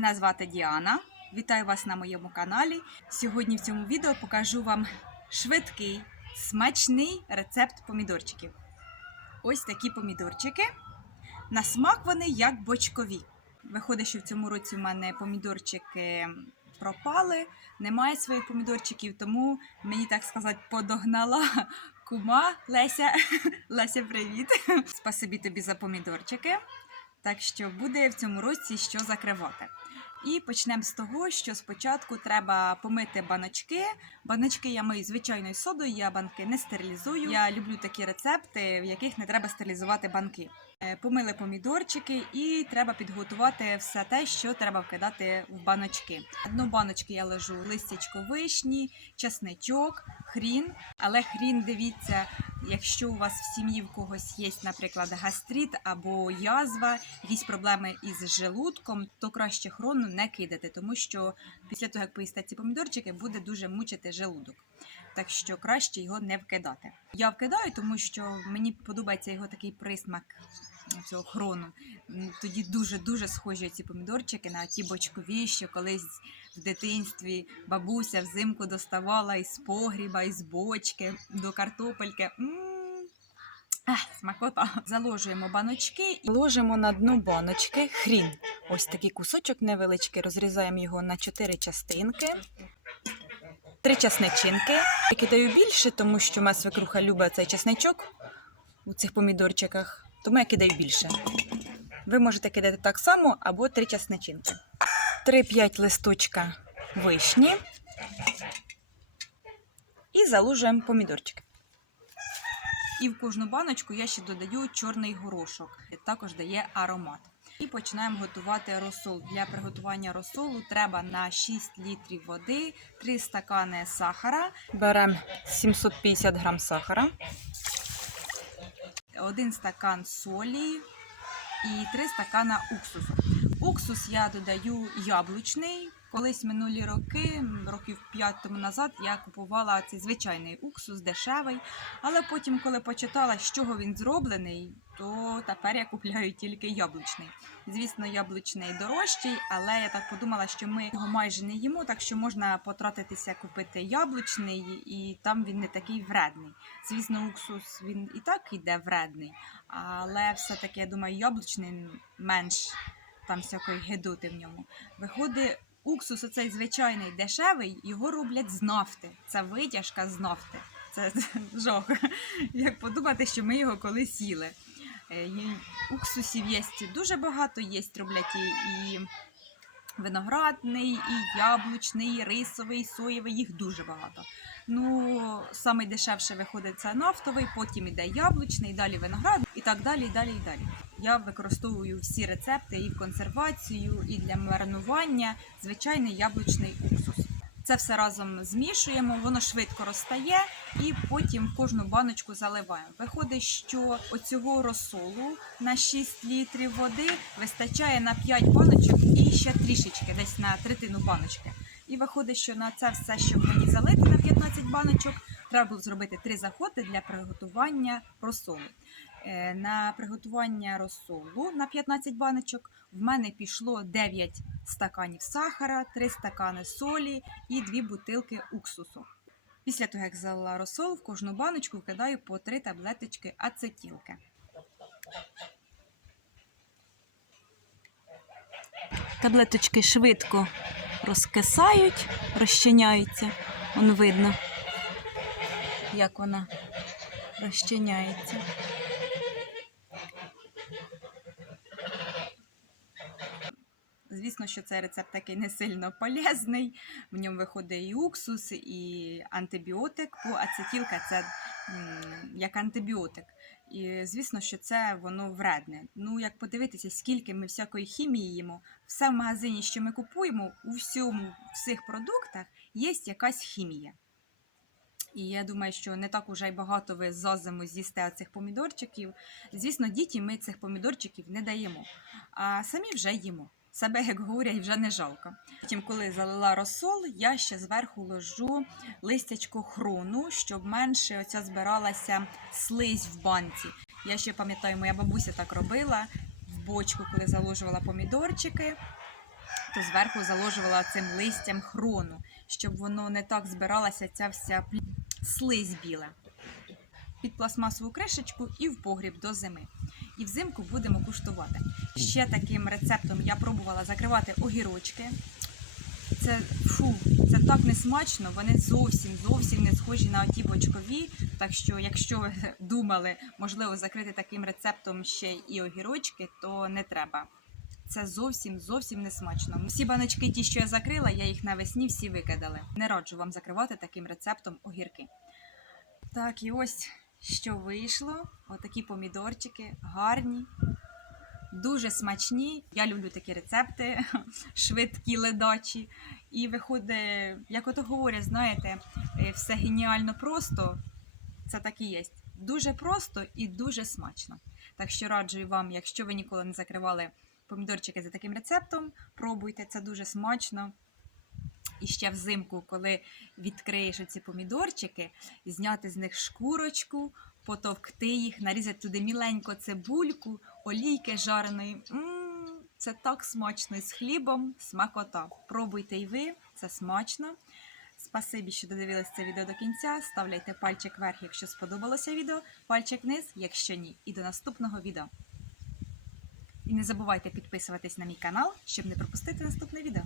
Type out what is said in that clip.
Мене звати Діана. Вітаю вас на моєму каналі. Сьогодні в цьому відео покажу вам швидкий, смачний рецепт помідорчиків. Ось такі помідорчики. На смак вони як бочкові. Виходить, що в цьому році в мене помідорчики пропали, немає своїх помідорчиків, тому мені так сказати подогнала кума Леся. Леся, привіт! Спасибі тобі за помідорчики. Так що буде в цьому році що закривати. І почнемо з того, що спочатку треба помити баночки. Баночки я мию звичайною содою, я банки не стерилізую. Я люблю такі рецепти, в яких не треба стерилізувати банки. Е, Помили помідорчики і треба підготувати все те, що треба вкидати в баночки. Одну баночки я ложу листячко вишні, часничок, хрін. Але хрін, дивіться, якщо у вас в сім'ї в когось є, наприклад, гастрит або язва, якісь проблеми із желудком, то краще хрону не кидати, тому що після того, як поїсте ці помідорчики, буде дуже мучити желудок. Так що краще його не вкидати. Я вкидаю, тому що мені подобається його такий присмак цього хрону. Тоді дуже-дуже схожі ці помідорчики на ті бочкові, що колись в дитинстві бабуся взимку доставала із погріба, із бочки до картопельки. М, смакота. Заложуємо баночки і ложимо на дно баночки хрін. Ось такий кусочок невеличкий, розрізаємо його на чотири частинки. Три часничинки. Я кидаю більше, тому що моя свекруха любить цей часничок у цих помідорчиках, тому я кидаю більше. Ви можете кидати так само або три часничинки. 3-5 листочка вишні. І залужуємо помідорчики. І в кожну баночку я ще додаю чорний горошок, також дає аромат. І починаємо готувати розсол. Для приготування розсолу треба на 6 літрів води, 3 стакани сахара. Беремо 750 грам сахара, 1 стакан солі і 3 стакана уксусу. Уксус я додаю яблучний. Колись минулі роки, років 5 тому назад, я купувала цей звичайний уксус, дешевий. Але потім, коли почитала, з чого він зроблений, то тепер я купляю тільки яблучний. Звісно, яблучний дорожчий, але я так подумала, що ми його майже не їмо, так що можна потратитися купити яблучний, і там він не такий вредний. Звісно, уксус він і так іде вредний, але все-таки я думаю, яблучний менш там всякої гедоти в ньому. Виходить. Уксус, оцей звичайний дешевий, його роблять з нафти. Це витяжка з нафти. Це жах. Як подумати, що ми його колись їли. Е, Уксусів є дуже багато, є роблять і, і виноградний, і яблучний, і рисовий, і соєвий, їх дуже багато. Ну, найдешевше дешевше виходить це нафтовий, потім іде яблучний, далі виноград, і так далі, і далі, і далі. Я використовую всі рецепти і в консервацію, і для маринування звичайний яблучний уксус. Це все разом змішуємо, воно швидко розтає, і потім в кожну баночку заливаємо. Виходить, що оцього розсолу на 6 літрів води вистачає на 5 баночок і ще трішечки, десь на третину баночки. І виходить, що на це все, щоб мені залити на 15 баночок, треба було зробити 3 заходи для приготування розсолу. Е, На приготування розсолу на 15 баночок в мене пішло 9 стаканів сахара, 3 стакани солі і 2 бутилки уксусу. Після того, як залила розсол, в кожну баночку вкидаю по 3 таблеточки ацетілки. Таблеточки швидко розкисають, розчиняються. Вон видно, як вона розчиняється. Звісно, що цей рецепт такий не сильно полезний. В ньому виходить і уксус, і антибіотик, бо ацетілка це як антибіотик. І звісно, що це воно вредне. Ну, як подивитися, скільки ми всякої хімії їмо, все в магазині, що ми купуємо, у всьому, всіх продуктах є якась хімія. І я думаю, що не так уже й багато ви за зиму з'їсте цих помідорчиків. Звісно, дітям ми цих помідорчиків не даємо, а самі вже їмо. Себе, як говорять, вже не жалко. Потім, коли залила розсол, я ще зверху ложу листячко хрону, щоб менше оця збиралася слизь в банці. Я ще пам'ятаю, моя бабуся так робила в бочку, коли заложувала помідорчики. то зверху заложувала цим листям хрону, щоб воно не так збиралася ця вся слизь біла. Під пластмасову кришечку і в погріб до зими. І взимку будемо куштувати. Ще таким рецептом я пробувала закривати огірочки. Це фу, це так несмачно. Вони зовсім зовсім не схожі на оті бочкові. Так що, якщо ви думали, можливо, закрити таким рецептом ще і огірочки, то не треба. Це зовсім зовсім не смачно. Всі баночки, ті, що я закрила, я їх навесні всі викидали. Не раджу вам закривати таким рецептом огірки. Так, і ось що вийшло. Отакі помідорчики, гарні, дуже смачні. Я люблю такі рецепти, швидкі ледачі. І виходить, як ото говорять, знаєте, е, все геніально просто. Це так і є. Дуже просто і дуже смачно. Так що раджу вам, якщо ви ніколи не закривали помідорчики за таким рецептом, пробуйте, це дуже смачно. І ще взимку, коли відкриєш ці помідорчики, зняти з них шкурочку, потовкти їх, нарізати туди міленько цибульку, олійки жареної. Це так смачно з хлібом, смакота. Пробуйте і ви, це смачно. Спасибі, що додивились це відео до кінця. Ставляйте пальчик вверх, якщо сподобалося відео, пальчик вниз, якщо ні. І до наступного відео. І не забувайте підписуватись на мій канал, щоб не пропустити наступне відео.